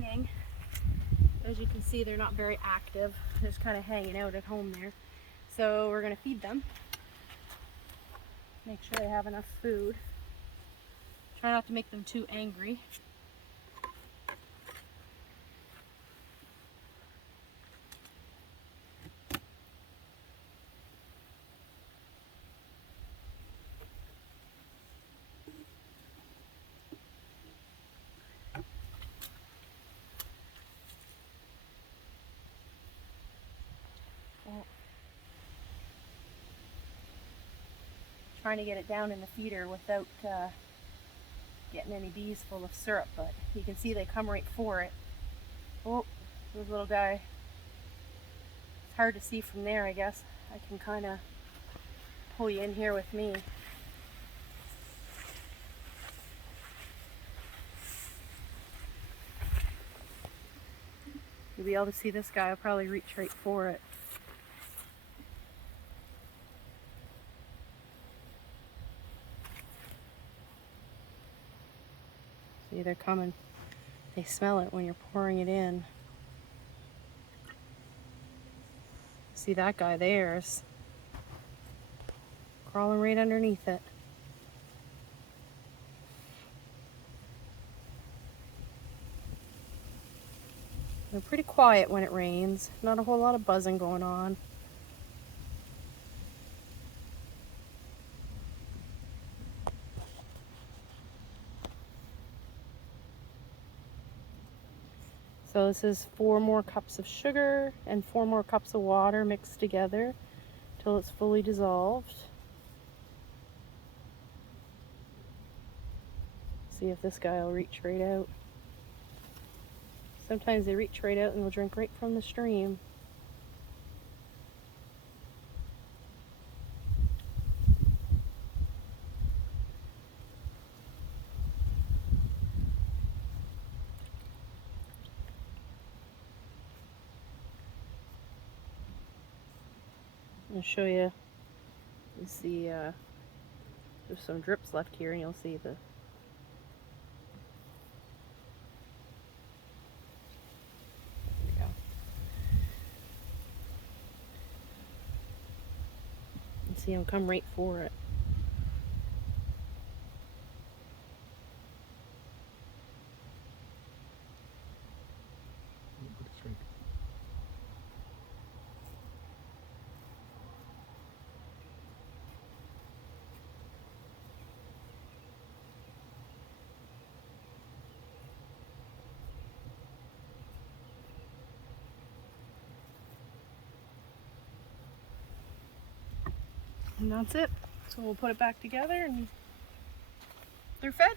raining, as you can see, they're not very active. They're just kind of hanging out at home there. So we're going to feed them. Make sure they have enough food. Try not to make them too angry. Trying to get it down in the feeder without getting any bees full of syrup, but you can see they come right for it. Oh, there's a little guy. It's hard to see from there, I guess. I can kind of pull you in here with me. You'll be able to see this guy. I'll probably reach right for it. See, they're coming. They smell it when you're pouring it in. See that guy there's crawling right underneath it. They're pretty quiet when it rains. Not a whole lot of buzzing going on. So this is 4 more cups of sugar and 4 more cups of water mixed together till it's fully dissolved. See if this guy will reach right out. Sometimes they reach right out and they'll drink right from the stream. I'll show you. You see, there's some drips left here, and you'll see the. There we go. You see them come right for it. And that's it. So we'll put it back together and they're fed.